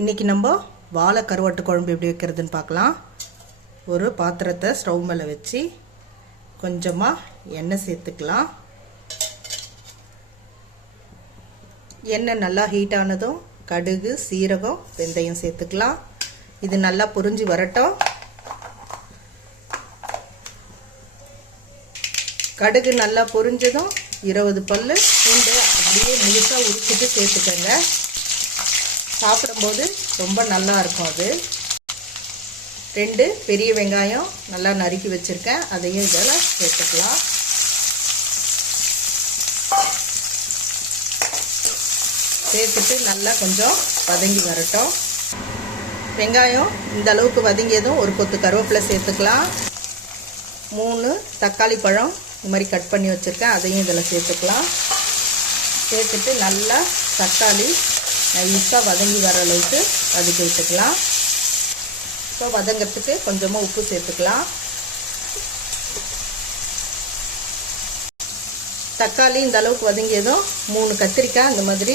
இன்றைக்கி நம்ம வாழை கருவாட்டு குழம்பு எப்படி வைக்கிறதுன்னு பார்க்கலாம். ஒரு பாத்திரத்தை ஸ்டவ் மேலே வச்சு கொஞ்சமாக எண்ணெய் சேர்த்துக்கலாம். எண்ணெய் நல்லா ஹீட் ஆனதும் கடுகு சீரகம் வெந்தயம் சேர்த்துக்கலாம். இது நல்லா புரிஞ்சு வரட்டும். கடுகு நல்லா பொரிஞ்சதும் இருபது பல் பூண்டு அப்படியே முழுசாக உரிச்சிட்டு சேர்த்துக்கோங்க. சாப்பிடும்போது ரொம்ப நல்லா இருக்கும் அது. ரெண்டு பெரிய வெங்காயம் நல்லா நறுக்கி வச்சுருக்கேன். அதையும் இதில் சேர்த்துக்கலாம். சேர்த்துட்டு நல்லா கொஞ்சம் வதங்கி வரட்டும். வெங்காயம் இந்த அளவுக்கு வதங்கியதும் ஒரு கொத்து கருவேப்பிலை சேர்த்துக்கலாம். மூணு தக்காளி பழம் இந்த மாதிரி கட் பண்ணி வச்சுருக்கேன். அதையும் இதில் சேர்த்துக்கலாம். சேர்த்துட்டு நல்லா தக்காளி நைஸாக வதங்கி வர அளவுக்கு வதக்கி விட்டுக்கலாம் இப்போ வதங்கிறதுக்கு கொஞ்சமாக உப்பு சேர்த்துக்கலாம். தக்காளி இந்த அளவுக்கு வதங்கியதும் மூணு கத்திரிக்காய் இந்த மாதிரி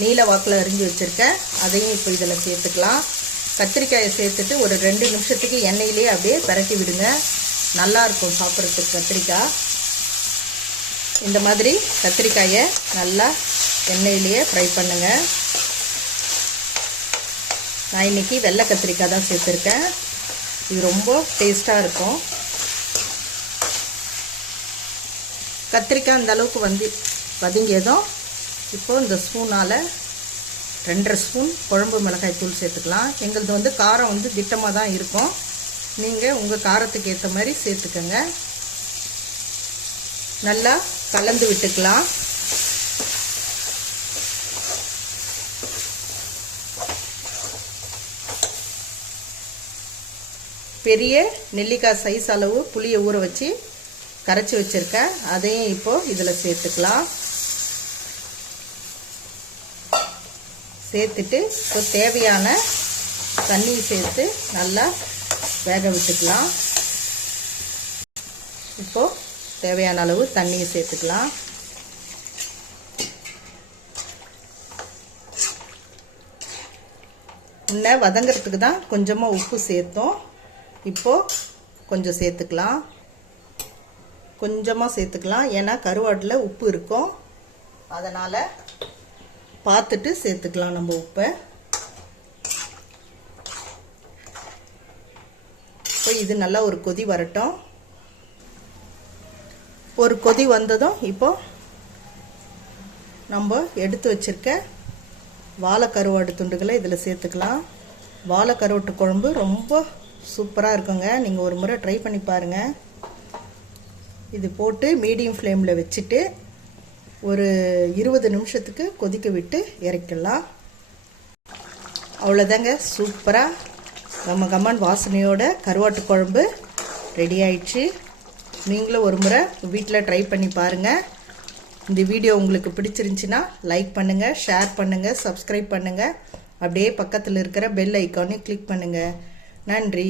நீல வாக்கில் அரிஞ்சு வச்சுருக்கேன். அதையும் இப்போ இதில் சேர்த்துக்கலாம். கத்திரிக்காயை சேர்த்துட்டு ஒரு ரெண்டு நிமிஷத்துக்கு எண்ணெயிலே அப்படியே பரட்டி விடுங்க. நல்லாயிருக்கும் சாப்பிட்றதுக்கு கத்திரிக்காய். இந்த மாதிரி கத்திரிக்காயை நல்லா எண்ணெயிலேயே ஃப்ரை பண்ணுங்கள் நான் இன்றைக்கி வெள்ளை கத்திரிக்காய் தான் சேர்த்துருக்கேன். இது ரொம்ப டேஸ்ட்டாக இருக்கும். கத்திரிக்காய் அந்த அளவுக்கு வந்து வதங்கியதும் இப்போது இந்த ஸ்பூனால் ரெண்டரை ஸ்பூன் குழம்பு மிளகாய் தூள் சேர்த்துக்கலாம். எங்களது வந்து காரம் வந்து திட்டமாக தான் இருக்கும். நீங்கள் உங்கள் காரத்துக்கு ஏற்ற மாதிரி சேர்த்துக்கோங்க. நல்லா கலந்து விட்டுக்கலாம். பெரிய நெல்லிக்காய் சைஸ் அளவு புளியை ஊற வச்சு கரைச்சி வச்சுருக்கேன் அதையும் இப்போது இதில் சேர்த்துக்கலாம். சேர்த்துட்டு இப்போ தேவையான தண்ணி சேர்த்து நல்லா வேக விட்டுக்கலாம். இப்போது தேவையான அளவு தண்ணியை சேர்த்துக்கலாம். முன்ன வதங்கிறதுக்கு தான் கொஞ்சமாக உப்பு சேர்த்தோம். இப்போது கொஞ்சம் சேர்த்துக்கலாம். கொஞ்சமாக சேர்த்துக்கலாம். ஏன்னா கருவாட்டில் உப்பு இருக்கும். அதனால் பார்த்துட்டு சேர்த்துக்கலாம் நம்ம உப்பை. இப்போ இது நல்லா ஒரு கொதி வரட்டும். ஒரு கொதி வந்ததும் இப்போ நம்ம எடுத்து வச்சுருக்க வாழை கருவாடு துண்டுகளை இதில் சேர்த்துக்கலாம். வாழை கருவாட்டு குழம்பு ரொம்ப சூப்பராக இருக்குங்க. நீங்கள் ஒரு முறை ட்ரை பண்ணி பாருங்கள் இது போட்டு மீடியம் ஃப்ளேமில் வச்சுட்டு ஒரு இருபது நிமிஷத்துக்கு கொதிக்க விட்டு இறக்கிடலாம். அவ்வளோதாங்க சூப்பராக கம்ம கம்மன் வாசனையோட கருவாட்டு குழம்பு ரெடி ஆயிடுச்சு. நீங்களும் ஒரு முறை வீட்டில் ட்ரை பண்ணி பாருங்கள் இந்த வீடியோ உங்களுக்கு பிடிச்சிருந்துச்சின்னா லைக் பண்ணுங்கள் ஷேர் பண்ணுங்கள் சப்ஸ்கிரைப் பண்ணுங்கள் அப்படியே பக்கத்தில் இருக்கிற பெல் ஐக்கானையும் கிளிக் பண்ணுங்கள் நன்றி.